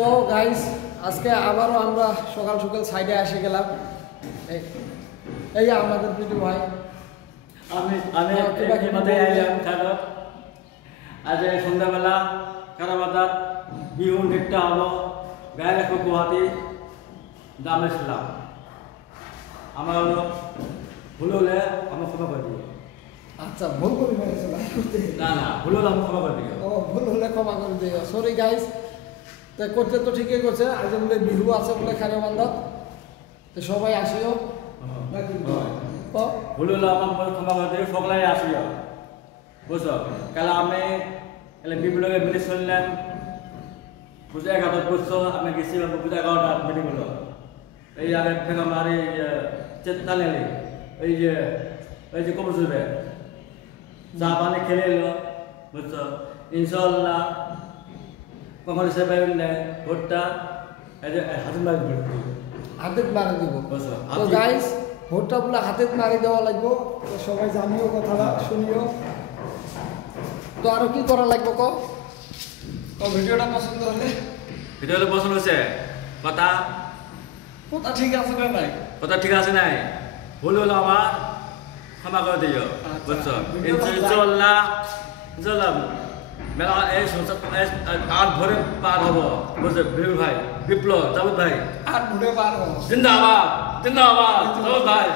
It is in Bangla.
তো গাইস আজকে আবারও আমরা সকাল সকাল সাইডে এসে গেলাম। এই আমাদের পিটু ভাই আমি আজ সন্ধ্যাবেলা কারাবাদার বিহু নৃত্য হব গায়ে গুয়াহাটি দামেছিলাম আমার হলো ভুল হলে আমার ক্ষমা করে দিও। আচ্ছা ভুল করে ফেলেছো না না ভুল হলে আমার ক্ষমা করে দিও। ও ভুল হলে ক্ষমা করে দিও। সরি গাইস, তো করতে তো ঠিকই করছে। আজ বলে বিহু আছে বলে খারাবান্দাত, তো সবাই আসিও নাকি ভুল হলে আমার ক্ষমা করে দিও। সকলাই আসিও বুঝছো। কালে আমি বিপ্লবে মিলে শুনলাম পূজা 11 বুঝছো। আমি গেছি পূজা 11টা মিটিং হলো। এই আগে থেকে আমার এই চেতনালি এই যে কবর চলবে চা পানি খেলে এলো বুঝছো। ইনশাল্লাহ কখন হিসেবে ভোটটা এই যে হাতে মারি হাতে মারি দিব। বুঝছো। তো গাইস ভোটটা বলে হাতে মারি দেওয়া লাগবো। তো সবাই জানিও, কথাটা শুনিও। তো আরো কি করা লাগবে ক ভিডিওটা পছন্দ হলে? ভিডিওটা পছন্দ হয়েছে? কথা কথা ঠিক আছে না নাই? কথা ঠিক আছে নাই? ভুল হলো আমার ক্ষমা করে দিও বুঝছো। ইনশাল্লাহ মেলা এই আর ভরে পার হবো বুঝছো। বিপ্লব ভাই, বিপ্লব জাভেদ ভাই আর ভোরে পার হবো। জিন্দাবাদ জিন্দাবাদ জাভেদ ভাই।